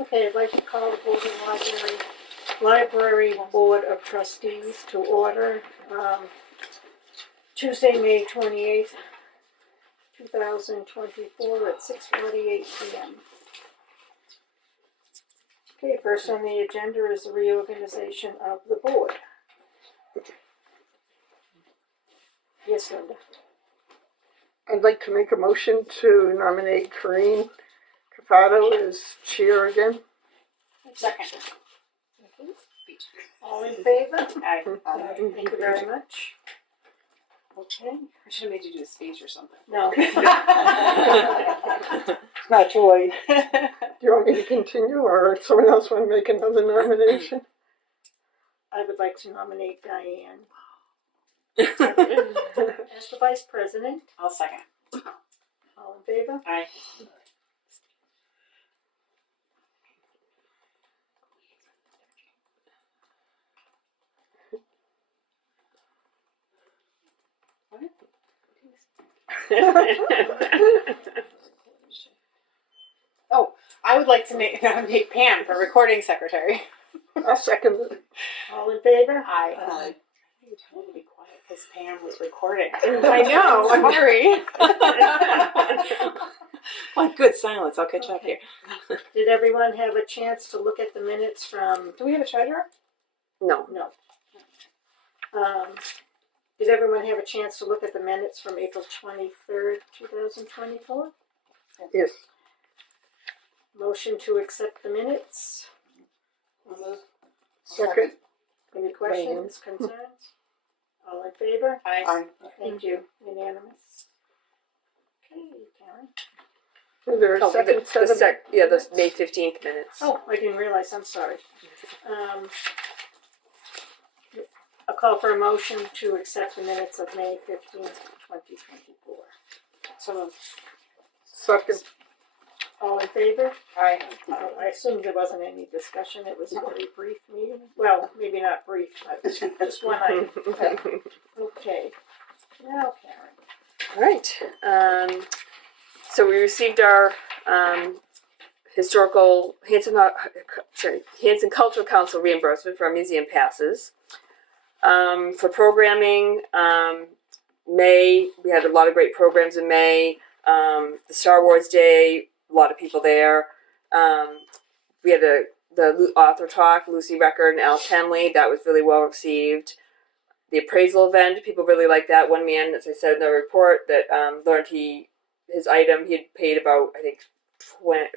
Okay, I'd like to call the Board of Library Board of Trustees to order. Tuesday, May 28th, 2024 at 6:48 p.m. Okay, first on the agenda is the reorganization of the board. Yes, Linda. I'd like to make a motion to nominate Corinne Cafato as chair again. Second. All in favor? Aye. Thank you very much. Okay. I should have made you do a speech or something. No. Not too late. Do you want me to continue, or someone else want to make another nomination? I would like to nominate Diane as the vice president. I'll second. All in favor? Aye. Oh, I would like to nominate Pam for recording secretary. I'll second it. All in favor? Aye. You told me to be quiet because Pam was recording. I know, I'm sorry. Well, good silence. I'll catch up here. Did everyone have a chance to look at the minutes from? Do we have a treasurer? No. No. Did everyone have a chance to look at the minutes from April 23rd, 2024? Yes. Motion to accept the minutes. Second. Any questions, concerns? All in favor? Aye. Thank you. Unanimous. Okay, Karen. Is there a second set of the May 15th minutes. Oh, I didn't realize. I'm sorry. I'll call for a motion to accept the minutes of May 15th, 2024. So Second. All in favor? aye. I assumed there wasn't any discussion. It was a very brief meeting. Well, maybe not brief, but just one item. Okay. Now, Karen. All right. So we received our historical Hanson Cultural Council reimbursement for our museum passes. For programming, May, we had a lot of great programs in May. The Star Wars Day, a lot of people there. We had the author talk, Lucy Record and Alice Henley. That was really well received. The appraisal event, people really liked that. One man, as I said in the report, that learned his item, he had paid about, I think,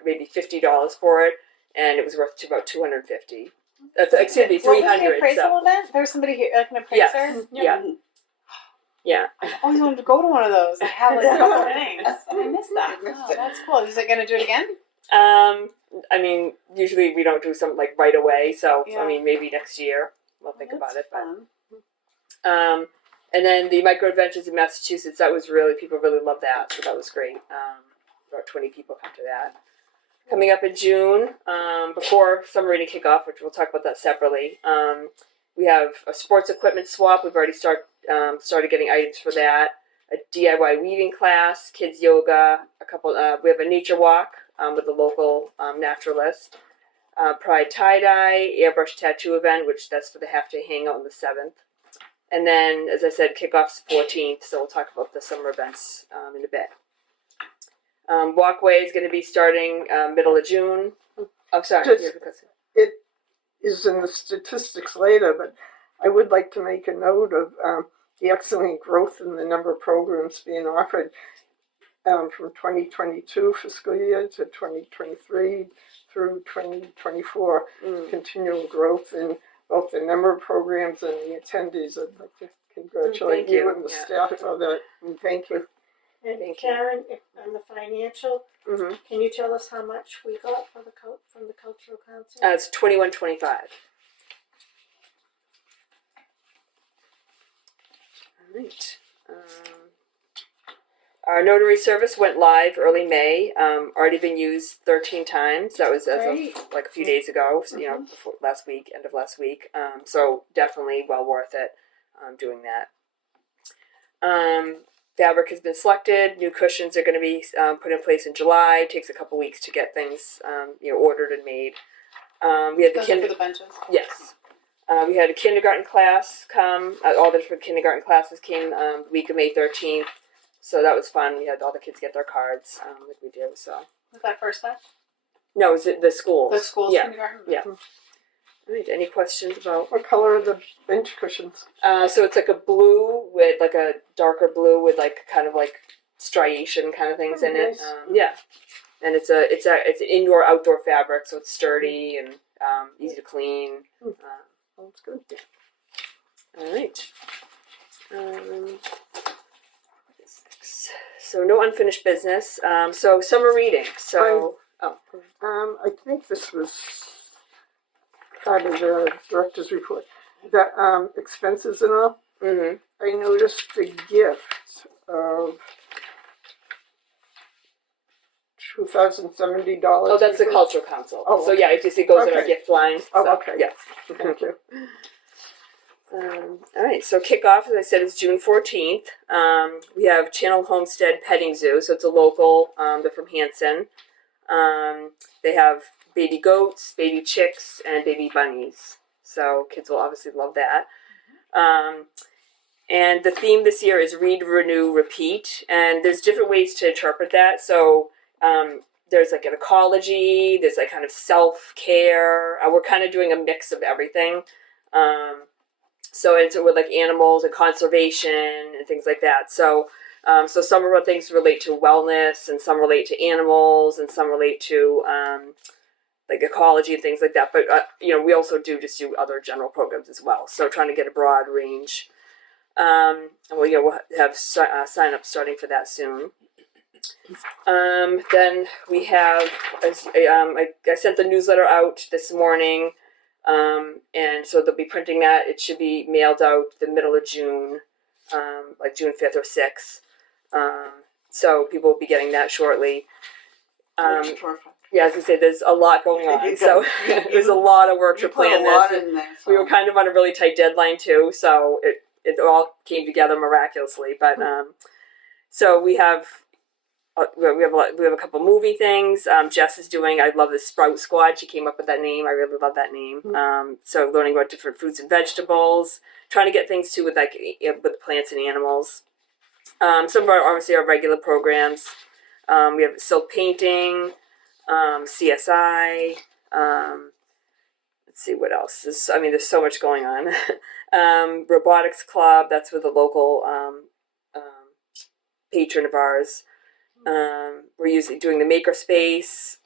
maybe $50 for it, and it was worth to about $250. Excuse me, $300. What was the appraisal event? There was somebody here, like an appraiser? Yes. Yeah. I always wanted to go to one of those. I have like a couple of names. I missed that. Oh, that's cool. Is it going to do it again? I mean, usually we don't do something like right away, so Yeah. I mean, maybe next year we'll think That's about it. fun. But and then the micro adventures in Massachusetts, that was people really loved that, so that was great. About 20 people come to that. Coming up in June, before summer reading kickoff, which we'll talk about that separately. We have a sports equipment swap. We've already started getting items for that. A DIY weaving class, kids yoga. We have a nature walk with a local naturalist. Pride tie-dye, airbrush tattoo event, which that's for the half-day hangout on the 7th. And then, as I said, kickoff's the 14th, so we'll talk about the summer events in a bit. Walkway is going to be starting middle of June. Oh, sorry. It is in the statistics later, but I would like to make a note of the excellent growth in the number of programs being offered from 2022 fiscal year to 2023 through 2024. Continual growth in both the number of programs and the attendees. I'd like to congratulate you and the staff for that, and thank you. And Karen, on the financial, can you tell us how much we got from the Cultural Council? It's $21.25. All right. Our notary service went live early May. Already been used 13 times. That was as of like a few days ago. So, before end of last week. So definitely well worth it doing that. fabric has been selected. New cushions are going to be put in place in July. It takes a couple weeks to get things ordered and made. We had the Those are for the benches. Yes. We had a kindergarten class come. All the different kindergarten classes came the week of May 13th. So that was fun. We had all the kids get their cards like we do. So. Was that first day? No, it was the schools. The school's Yeah. kindergarten? Yeah. All right, any questions about? What color are the bench cushions? So it's like a blue with like a darker blue with like kind of like striation kind of things in Nice. it. Yeah, and it's an indoor outdoor fabric, so it's sturdy and easy to clean. That's good. All right. So no unfinished business. So summer reading. So I think this was part of the director's report. The expenses and all. Mm-hmm. I noticed the gift of $2,070. Oh, that's the cultural council. Oh, so okay. yeah, it just goes in our Okay. gift line. Oh, So, okay. Yeah. Thank you. All right, so kickoff, as I said, is June 14th. We have Channel Homestead Petting Zoo, so it's a local. They're from Hanson. They have baby goats, baby chicks, and baby bunnies. So kids will obviously love that. And the theme this year is read, renew, repeat. And there's different ways to interpret that. So there's like an ecology, there's like kind of self-care. We're kind of doing a mix of everything. So it's with like animals and conservation and things like that. So some of our things relate to wellness, and some relate to animals, and some relate to like ecology and things like that. But we also do other general programs as well. So trying to get a broad range. And we'll have sign up starting for that soon. Then we have I sent the newsletter out this morning. And so they'll be printing that. It should be mailed out the middle of June, like June 5th or 6th. So people will be getting that shortly. Yeah, as I say, there's a lot going on. So there's a lot of work to plan this. We were kind of on a really tight deadline too, so it all came together miraculously. But so we have a couple movie things. Jess is doing. I love the Sprout Squad. She came up with that name. I really love that name. So learning about different fruits and vegetables, trying to get things too with with plants and animals. Some of our regular programs. We have silk painting, CSI. Let's see what else. There's so much going on. Robotics club. That's with a local patron of ours. We're doing the makerspace.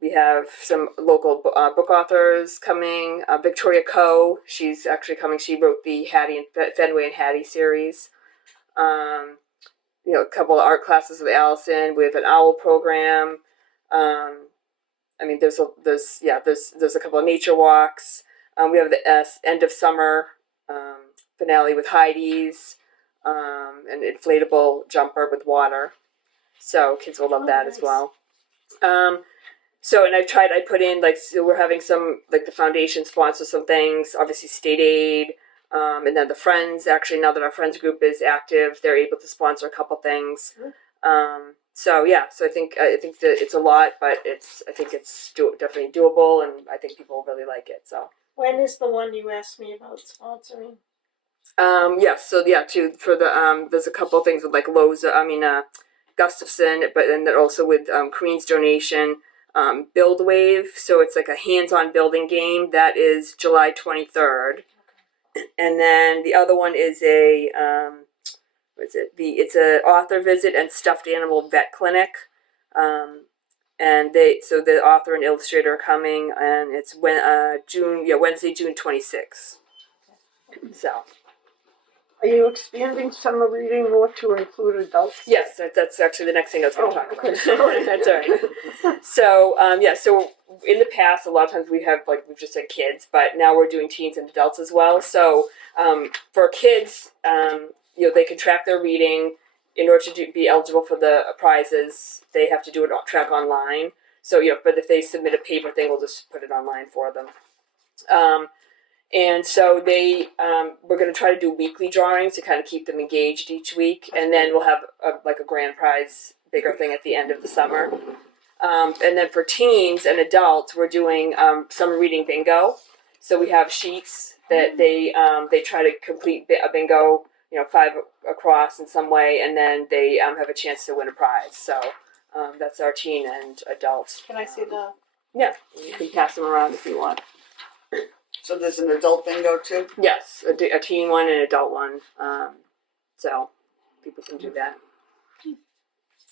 We have some local book authors coming. Victoria Coe, she's actually coming. She wrote the Hattie and Fenway and Hattie series. A couple of art classes with Allison. We have an owl program. There's a couple of nature walks. We have the end of summer finale with Heidi's. An inflatable jumper with water, so kids will love that nice. As well. I put in we're having some the foundation sponsor some things, obviously state aid, and then the friends. Actually, now that our friends group is active, they're able to sponsor a couple things. So I think that it's a lot, but I think it's definitely doable, and I think people will really like it. So when is the one you asked me about sponsoring? For the there's a couple of things with Lowe's, Gustafson, but then they're also with Queen's donation, Build Wave, so it's like a hands-on building game. That is July 23rd. And then the other one is it's a author visit and stuffed animal vet clinic. The author and illustrator are coming, and it's Wednesday, June 26th. So. Are you expanding summer reading more to include adults? Yes, that's actually the next thing I was going to talk about. Sorry. That's all right. So in the past, a lot of times we've just said kids, but now we're doing teens and adults as well. So for kids, they can track their reading. In order to be eligible for the prizes, they have to do it track online. So but if they submit a paper thing, we'll just put it online for them. And so we're going to try to do weekly drawings to kind of keep them engaged each week, and then we'll have a grand prize, bigger thing at the end of the summer. And then for teens and adults, we're doing summer reading bingo. So we have sheets that they try to complete a bingo, 5 across in some way, and then they have a chance to win a prize. So that's our teen and adults. Can I see the? Yeah, you can pass them around if you want. So there's an adult bingo too? Yes, a teen one and an adult one. So people can do that.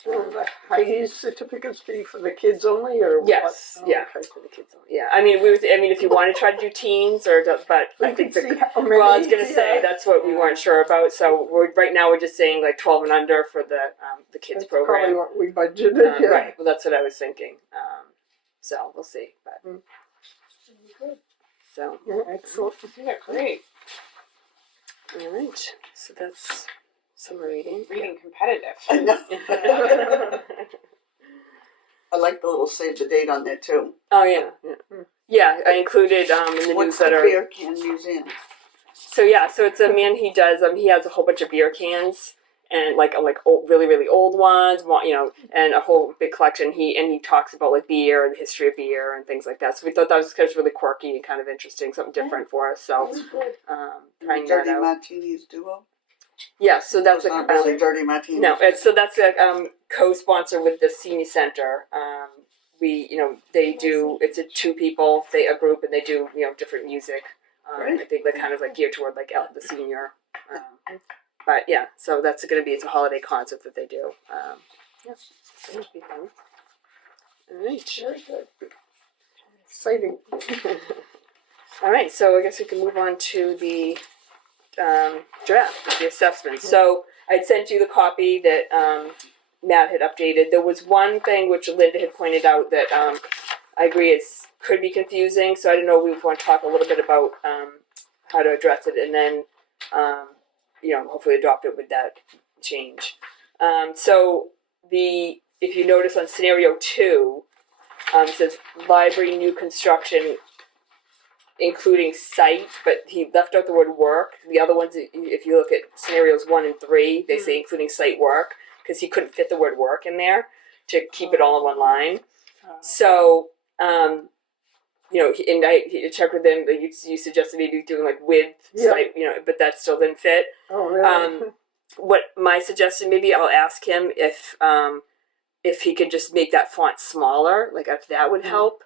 So the Heidi certificates be for the kids only, or Yes, what? yeah, Okay. for the kids. Yeah, I mean, if you want to try to do teens but I think see how many, well, I was going to say that's what we weren't sure about. So right now we're just saying like 12 and under for the kids that's program. probably what we budgeted. Yeah. Right. Well, that's what I was thinking. So we'll see. But so Yeah, excellent. Yeah, great. all right. So that's summer reading. Reading competitive. I know. I like the little save the date on there too. Oh yeah. Yeah, I included in the What's the newsletter. beer can museum? So it's a man. He does. He has a whole bunch of beer cans and like old, really really old ones. And a whole big collection. He talks about like beer and the history of beer and things like that. So we thought that was kind of really quirky and kind of interesting, something different for us. So trying that Dirty out. Martinis duo? Yeah. So that's It's not really Dirty Martinis. no. That's a co-sponsor with the senior center. They do. It's a 2 people. A group, and they do different music. Right. I think they're kind of like geared toward like the senior. But yeah, so that's going to be it's a holiday concert that they do. So it'll be fun. All right. Very good. Exciting. All right. So I guess we can move on to the draft, the assessment. So I'd sent you the copy that Matt had updated. There was one thing which Linda had pointed out that I agree could be confusing. So I don't know. We want to talk a little bit about how to address it, and then hopefully adopt it with that change. If you notice on scenario 2, it says library new construction, including site, but he left out the word work. The other ones, if you look at scenarios 1 and 3, they say including site work because he couldn't fit the word work in there to keep it all in one line. So, and I checked with him. You suggested maybe doing like with site, but that still didn't fit. Oh, really? What my suggestion, maybe I'll ask him if he could just make that font smaller, like if that would help.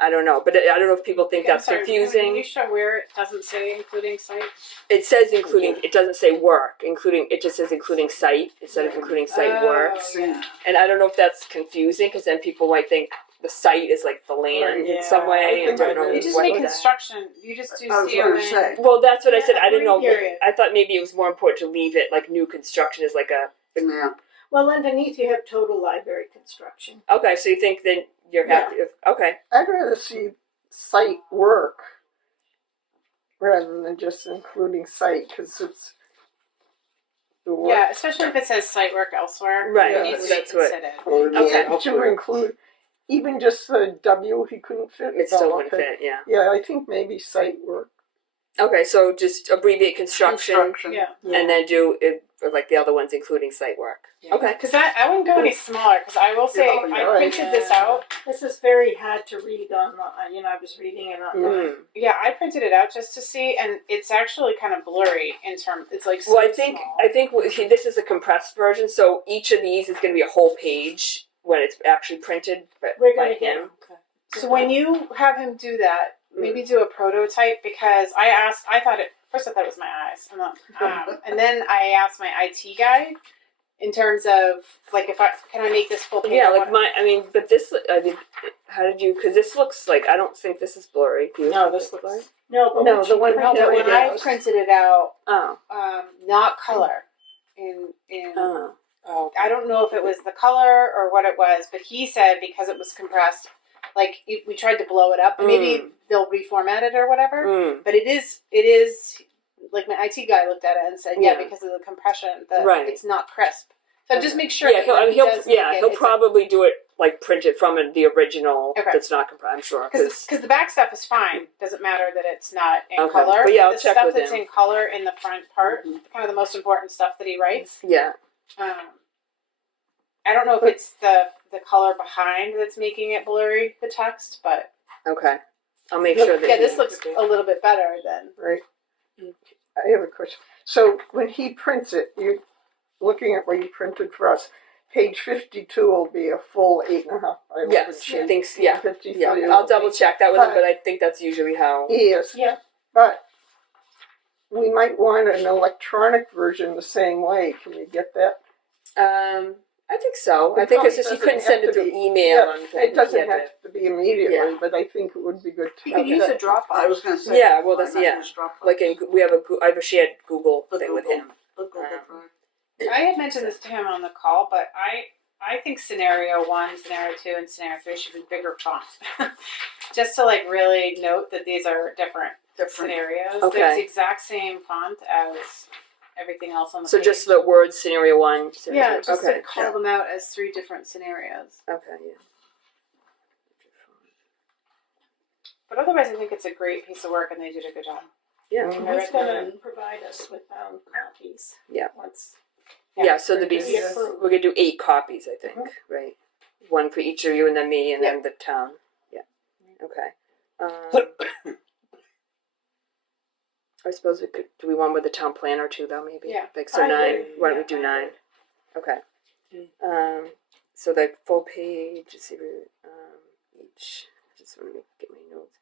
I don't know, but I don't know if people think that's confusing. Can you show where it doesn't say including site? It says including. It doesn't say work. Including. It just says including site instead of including site work. Yeah. And I don't know if that's confusing because then people might think the site is like the land in some way. I And think I don't know You just what make that- construction. You just do I was going to say. Well, that's what I said. I didn't know. Period. I thought maybe it was more important to leave it like new construction is like a. Yeah. Well, underneath you have total library construction. Okay, so you think that you're happy? Okay. I'd rather see site work rather than just including site because it's the work. Yeah, especially if it says site work elsewhere. Right, It needs to be that's what- considered. Okay. To include even just the W he couldn't fit. It still Oh, wouldn't okay. fit. Yeah. Yeah, I think maybe site work. Okay, so just abbreviate construction. Yeah. And then do it like the other ones, including site work. Yeah. Okay. Because I wouldn't go any smaller. Because I will say Oh, I right. printed this out. This is very hard to read online. I was reading it online. Yeah, I printed it out just to see, and it's actually kind of blurry in terms. It's like so Well, I think small. this is a compressed version, so each of these is going to be a whole page when it's actually printed. But We're by going to get him. So when you have him do that, maybe do a prototype because I thought it was my eyes, and then I asked my IT guy in terms of like can I make this full page? Yeah, like but this, how did you? Because this looks like I don't think this is blurry. Do you No, think this it's looks blurry. No, but No, when the she one printed that it when we I out, printed it out, Oh. not color in. Oh. I don't know if it was the color or what it was, but he said because it was compressed, like we tried to blow it up. Maybe they'll reformat it or whatever. But it is like my IT guy looked at it and said, yeah, because of the compression, Right. it's not crisp. So just make sure. Yeah, he'll probably do it like print it from the original. Okay. That's not. I'm sure Because the back stuff is fine. Doesn't matter that it's not in Okay. color. But yeah, I'll the check stuff with that's him. in color in the front part, Mhm. kind of the most important stuff that he writes. Yeah. I don't know if it's the color behind that's making it blurry, the text, but Okay. I'll make sure that. yeah, this looks a little bit better than. Right. I have a question. So when he prints it, you looking at what he printed for us. Page 52 will be a full 8.5 by 11 Yes. sheet. I think. Yeah. 53 Yeah. will I'll be- double check that with him, but I think that's usually how. Yes. Yeah. But we might want an electronic version the same way. Can we get that? I think so. It I think it's probably just you doesn't couldn't have send to it through be- email. yeah, or anything. It doesn't You had have to be immediately, Yeah. but I think it would be good to You could have use that. a Dropbox. I was going to say. Yeah, well, that's- why not yeah. use Dropbox? Like we have I have a shared Google The thing with Google. him. The Google Um, Drive. I had mentioned this to him on the call, but I think scenario 1, scenario 2, and scenario 3 should be bigger font, just to like really note that these are different scenarios. Okay. It's the exact same font as everything else on the So page. just the word scenario 1. Scenario yeah, 2. just okay. to call them out as 3 different scenarios. Okay. Yeah. But otherwise, I think it's a great piece of work, and they did a good job. Yeah. Mhm. I He's gonna recommend. provide us with copies. Yeah. Once. Yeah. So there'd be We approve. we're gonna do 8 copies, I think. Right. 1 for each of you, and then me, and then the town. Yeah. Okay. I suppose we could. Do we want with the town planner too, though? Maybe. Yeah. Like so I 9. agree. Why don't we Yeah, do I 9? agree. Okay. So the full page. Let's see. Each. Just want to get my notes.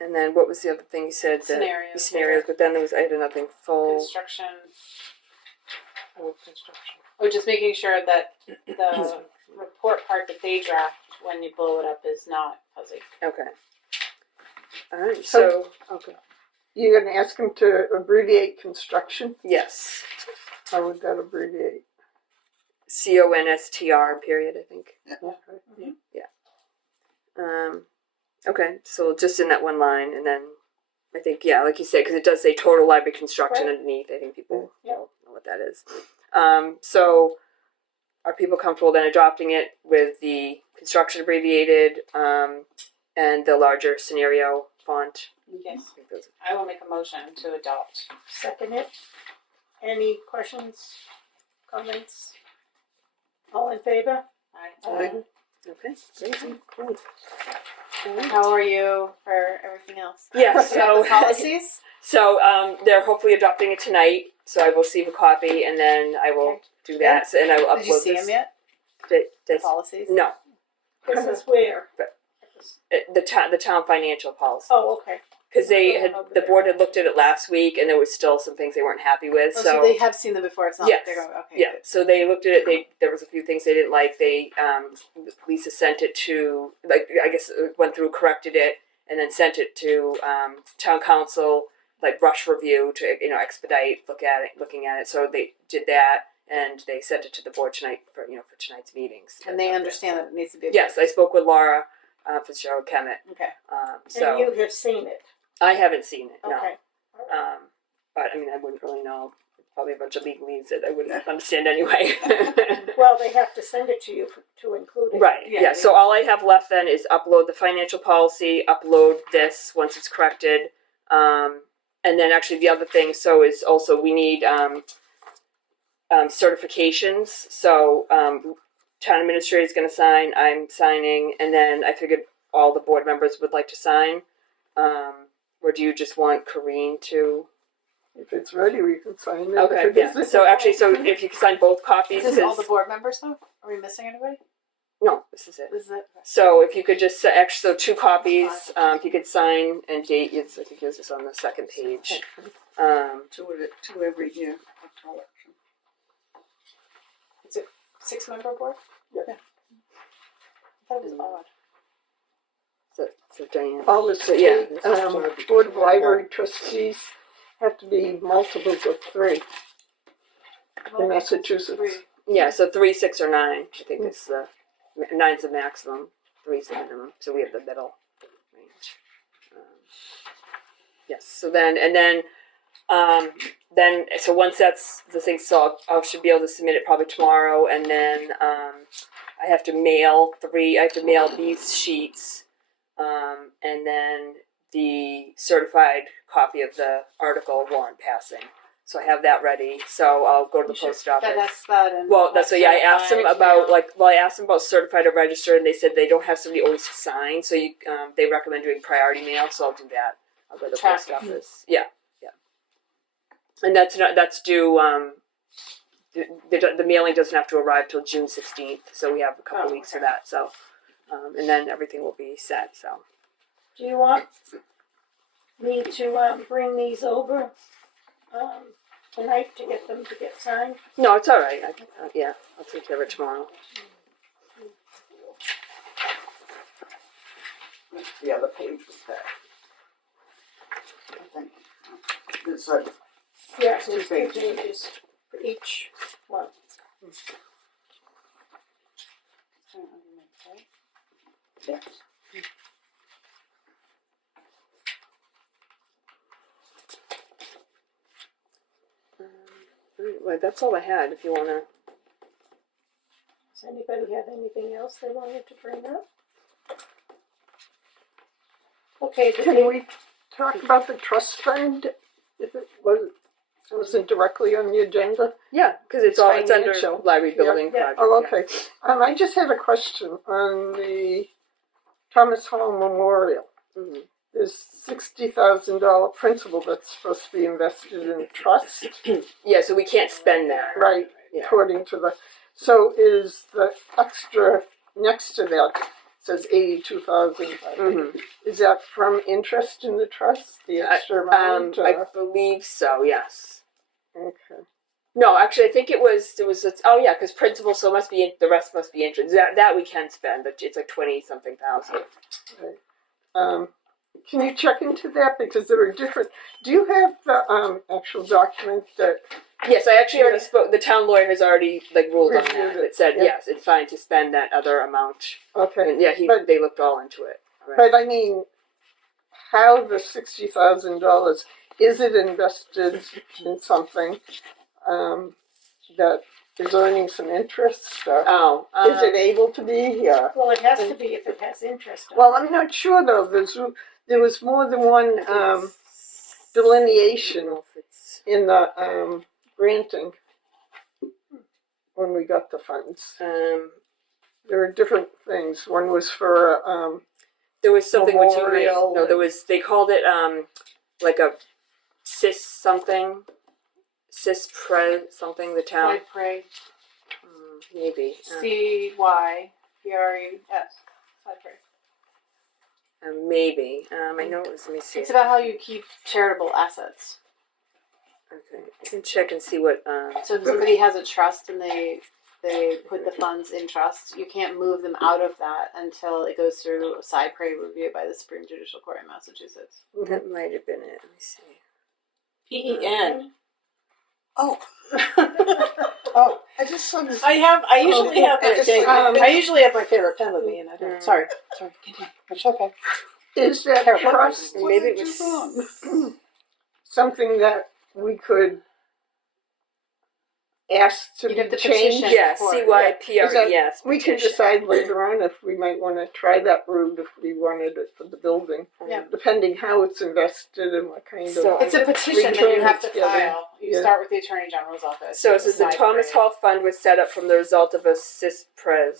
And then what was the other thing you said? Scenarios. Scenarios. But then I had another thing. Full. Construction. Construction. Oh, just making sure that the report part that they draft when you blow it up is not fuzzy. Okay. All right. So- okay. You're going to ask him to abbreviate construction? Yes. How would that abbreviate? CONSTR period. I think. Okay. Okay. So just in that one line, and then I think like you said, because it does say total library construction Right. underneath. I think people Yeah. know what that is. So are people comfortable then adopting it with the construction abbreviated and the larger scenario font? Yes. I think those. I will make a motion to adopt. Second it. Any questions, comments? All in favor? Okay. Great. Cool. How are you for everything else? Yeah, Do you have so- the policies. So they're hopefully adopting it tonight. So I will receive a copy, and then I will Okay. do that. So, and I will upload Did you see this. them yet? The The policies. no, This is where? the town financial policy, Oh, okay. because the board had looked at it last week, and there was still some things they weren't happy with. Oh, so so they have seen them before. It's not Yes. like they're going. Okay. yeah, so they looked at it. There was a few things they didn't like. They Lisa sent it to I guess went through, corrected it, and then sent it to town council, rush review to expedite looking at it. So they did that, and they sent it to the board tonight for tonight's meetings. And they understand that it needs to be. Yes, I spoke with Laura Fitzgerald Kemet. Okay. So And you have seen it? I haven't seen it. No. Okay. But I mean, I wouldn't really know. Probably a bunch of legalese that I wouldn't understand anyway. Well, they have to send it to you to include it. Right. Yeah. Yeah. So all I have left then is upload the financial policy, upload this once it's corrected, and then actually the other thing. So is also we need certifications. So town administrator is going to sign. I'm signing, and then I figured all the board members would like to sign. Or do you just want Corrine to? If it's ready, we can sign it. Okay. If it Yeah. isn't- So actually, if you can sign both copies, Is this all the 'cause- board members though? Are we missing anybody? no, this is it. This is it. So if you could just so 2 copies, if you could sign and date. I think yours is on the second page. 2 every year after election. It's a 6-member board. Yeah. I thought it was odd. So Diane. All the So, yeah. state Board of Library Trustees have to be multiples of 3 in Massachusetts. 3. Yeah, so 3, 6, or 9. I think it's the 9's the maximum. 3's the minimum. So we have the middle range. Yes. So then so once that's the thing, so I should be able to submit it probably tomorrow, and then I have to mail these sheets, and then the certified copy of the article warrant passing. So I have that ready. So I'll go to the post office. FedEx that and Well, that's what. Yeah, I asked them certified about mail. I asked them about certified or registered, and they said they don't have somebody always to sign. So they recommend doing priority mail. So I'll do that. I'll go to the post Tracking. office. Yeah, and that's due. The mailing doesn't have to arrive till June 16th, so we have a couple weeks for that. So, and then everything will be set. So, Do you want me to bring these over tonight to get them to get signed? no, it's all right. I'll take care of it tomorrow. The other page was that. I think. There's a, Yeah, Two there's 2 pages. pages for each one. yeah. Well, that's all I had. If you wanna. Does anybody have anything else they wanted to bring up? Okay, Can we talk about the trust fund? If it wasn't directly on the agenda? Yeah, because it's under Financial. library building Yeah. project. Oh, yeah. okay. I just had a question on the Thomas Hall Memorial. Mhm. There's $60,000 principal that's supposed to be invested in trust, Yeah, so we can't spend that. right? Yeah. According to the. So is the extra next to that says 82,000? Mhm. Is that from interest in the trust? The extra amount? I believe so. Yes. Okay. No, actually, I think it was. There was. Because principal, so must be the rest must be interest. That we can spend, but it's like 20-something thousand. Can you check into that because there are different? Do you have the actual document that? Yes, I actually already spoke. The town lawyer has already ruled on Reviewed that. it. It said Yeah. yes, it's fine to spend that other amount. Okay. And yeah, But- they looked all into it. Right. But I mean, how the $60,000 is it invested in something that is earning some interest? Or is it able to be? Yeah. well, it has to be if it has interest. Well, I'm not sure though. There was more than one delineation in the granting when we got the funds. There are different things. One was for there was something which you may Memorial no. There was they called it like a cis something, cis pre something. The town Cypre. maybe CYPRES. Cypre. maybe I know it was. Let me see. It's about how you keep charitable assets. Okay, I can check and see what. So if somebody has a trust and they put the funds in trust, you can't move them out of that until it goes through a Cypre review by the Supreme Judicial Court in Massachusetts. That might have been it. Let me see. PEN. Oh, Oh, I just saw this. I usually have I my just thing. like- I usually have my favorite pen with me, and I don't. Sorry, continue. It's okay. is that Terrible. trust What Maybe did it I do was. wrong? something that we could ask to You'd be have to changed? petition. Yeah, for it. CYPRES. We can petition. decide later on if we might want to try that route if we wanted it for the building, Yeah. depending how it's invested and what kind So of. It's a petition that you have to Together. file. You Yeah. start with the Attorney General's office. So it says the Cypre. Thomas Hall Fund was set up from the result of a Cypre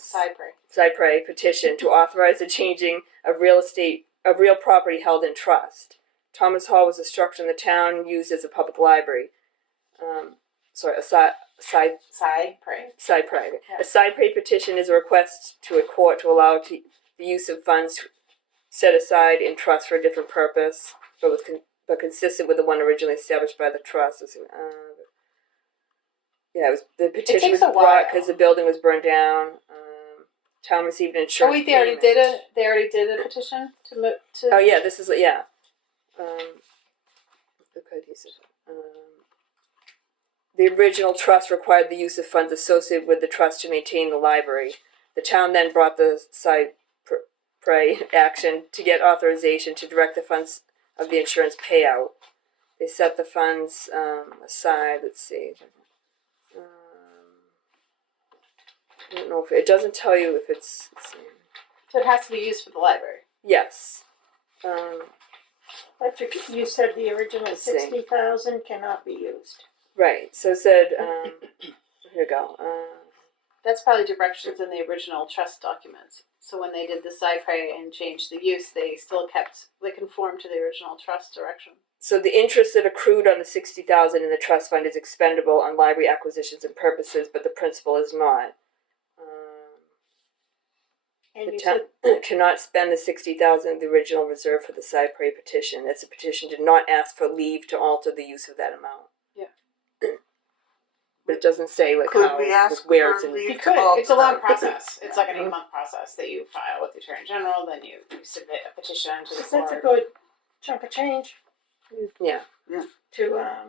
petition to authorize the changing of real property held in trust. Thomas Hall was a structure in the town used as a public library. Cypre. Cypre. Yeah. A Cypre petition is a request to a court to allow the use of funds set aside in trust for a different purpose, but consistent with the one originally established by the trust. The petition takes was a brought while. because the building was burned down. Town received an insurance. Oh wait, they already did a petition to move to. Oh yeah, this is yeah. The original trust required the use of funds associated with the trust to maintain the library. The town then brought the Cypre action to get authorization to direct the funds of the insurance payout. They set the funds aside. Let's see. I don't know if it doesn't tell you if it's. So it has to be used for the library. Yes. But you said the original Let's see. 60,000 cannot be used. Right. So it said. Here we go. That's probably directions in the original trust documents. So when they did the cypre and changed the use, they conformed to the original trust direction. So the interest that accrued on the 60,000 in the trust fund is expendable on library acquisitions and purposes, but the principal is not. And The you town said, cannot spend the 60,000 of the original reserve for the cypre petition, as the petition did not ask for leave to alter the use of that amount. Yeah. But it doesn't say like Could how, we ask where for it's in. leave You to could. alter It's a long that? process. It's like an 8-month process that you file with the Attorney General, then you submit a petition to the that's a court. good chunk of change Yeah. to,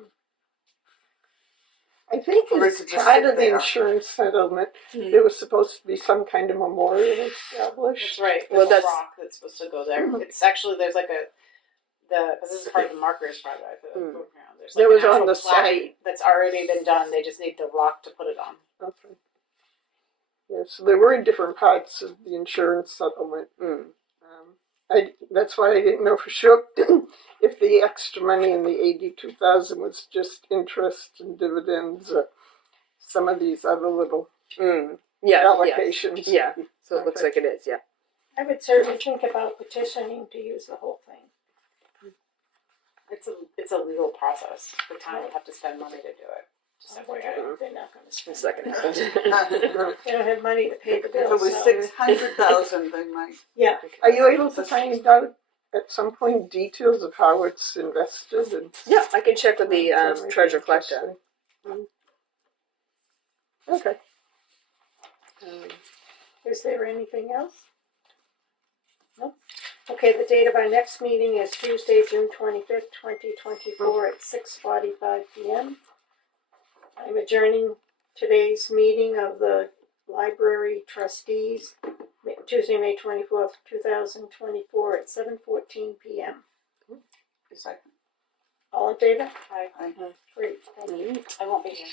I think Or it as could just part sit of the there. insurance settlement, Mhm. there was supposed to be some kind of memorial established. That's right. Well, There's that's- a rock that's supposed to go there. It's actually, there's like because this is part of the markers project. There's There like was an on actual the plaque site. that's already been done. They just need the rock to put it on. Okay. Yeah, so there were different parts of the insurance settlement. That's why I didn't know for sure if the extra money in the 82,000 was just interest and dividends or some of these other little Yeah. allocations. Yeah. So it looks Okay. like it is. Yeah. I would certainly think about petitioning to use the whole thing. It's a legal process. The town would have to spend money to do it. Just FYI. They're not going to spend It's not it. gonna happen. They don't have money to pay the If bill. it was so 600,000, they might. yeah, Are you able to find out at some point details of how it's invested? And Yeah, I can check with the that might be treasure collector. interesting. Okay. is there anything else? No? Okay, the date of our next meeting is Tuesday, June 25th, 2024 at 6:45 p.m. I'm adjourning today's meeting of the Library Trustees, Tuesday, May 24th, 2024 at 7:14 p.m. Second. All in favor? I Great, thank you. won't be here.